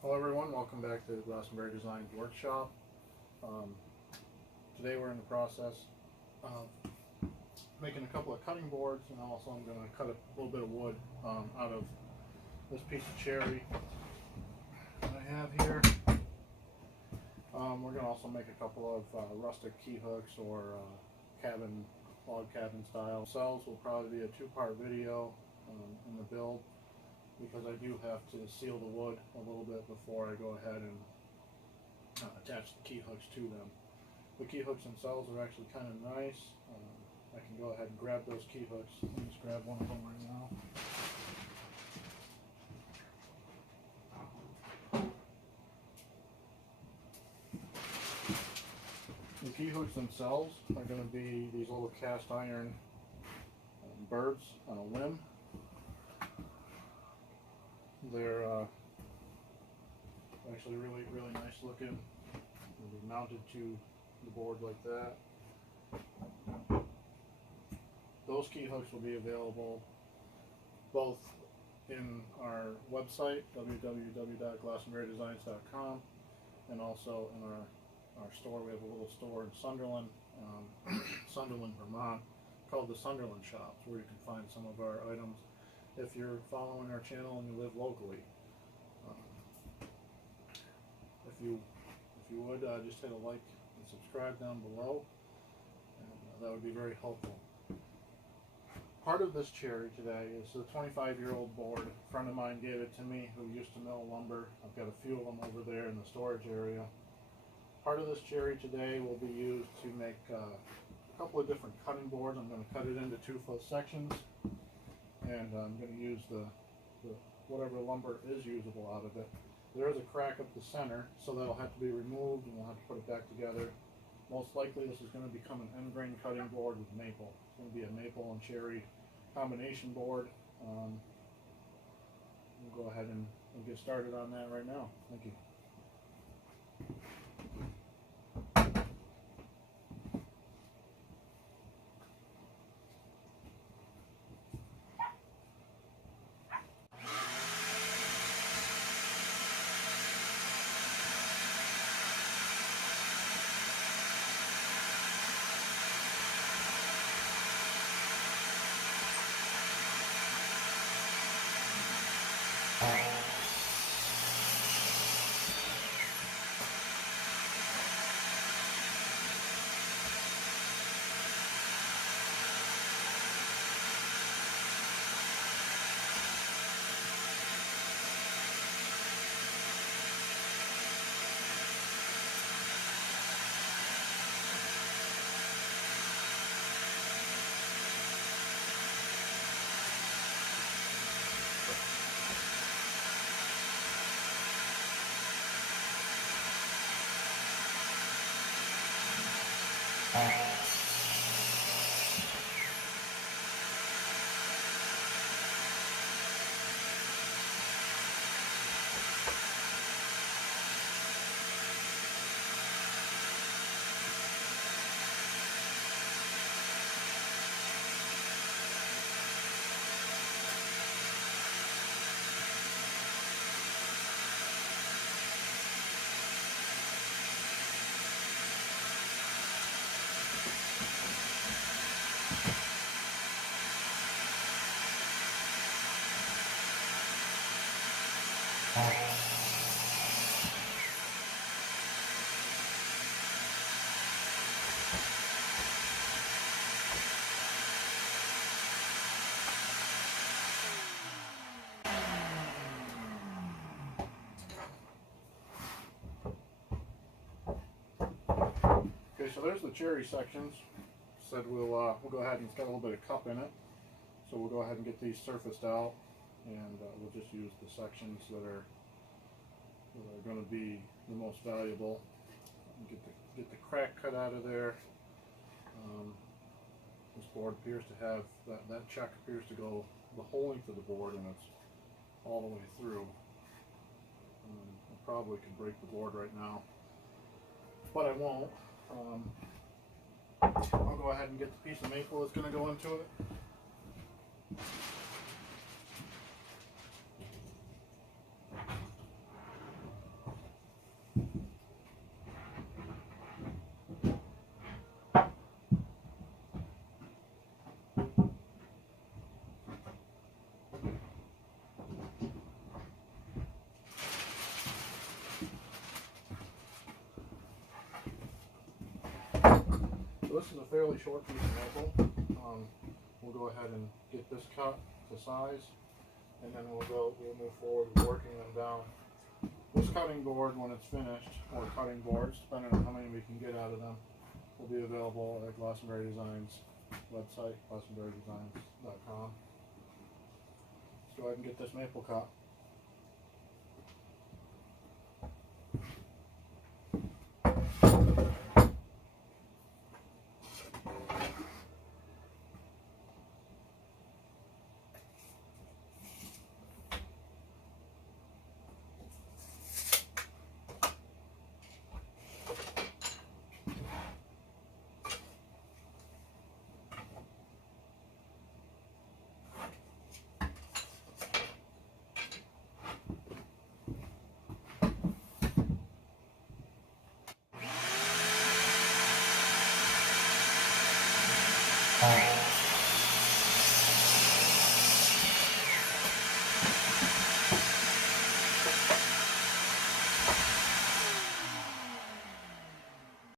Hello everyone, welcome back to Glastonbury Design Workshop. Today we're in the process of making a couple of cutting boards, and also I'm going to cut a little bit of wood out of this piece of cherry that I have here. We're going to also make a couple of rustic key hooks or log cabin style. Cells will probably be a two-part video in the build, because I do have to seal the wood a little bit before I go ahead and attach the key hooks to them. The key hooks themselves are actually kind of nice. I can go ahead and grab those key hooks. Let me just grab one of them right now. The key hooks themselves are going to be these little cast iron birds on a limb. They're actually really nice looking. They'll be mounted to the board like that. Those key hooks will be available both in our website, www.glastonburydesigns.com, and also in our store. We have a little store in Sunderland, Sunderland, Vermont, called the Sunderland Shops, where you can find some of our items if you're following our channel and you live locally. If you would, just hit a like and subscribe down below, and that would be very helpful. Part of this cherry today is the 25-year-old board. A friend of mine gave it to me who used to mill lumber. I've got a few of them over there in the storage area. Part of this cherry today will be used to make a couple of different cutting boards. I'm going to cut it into 2-foot sections, and I'm going to use the whatever lumber is usable out of it. There is a crack up the center, so that'll have to be removed, and we'll have to put it back together. Most likely this is going to become an end grain cutting board with maple. It's going to be a maple and cherry combination board. We'll go ahead and get started on that right now. Thank you. Okay, so there's the cherry sections. Said we'll go ahead, and it's got a little bit of cup in it, so we'll go ahead and get these surfaced out, and we'll just use the sections that are going to be the most valuable. Get the crack cut out of there. This board appears to have that check appears to go the whole length of the board, and it's all the way through. I probably could break the board right now, but I won't. I'll go ahead and get the piece of maple that's going to go into it. this is a fairly short piece of maple. We'll go ahead and get this cut to size, and then we'll move forward with working them down. This cutting board, when it's finished, or cutting boards, depending on how many we can get out of them, will be available at Glastonbury Designs website, glastonburydesigns.com. Let's go ahead and get this maple cut.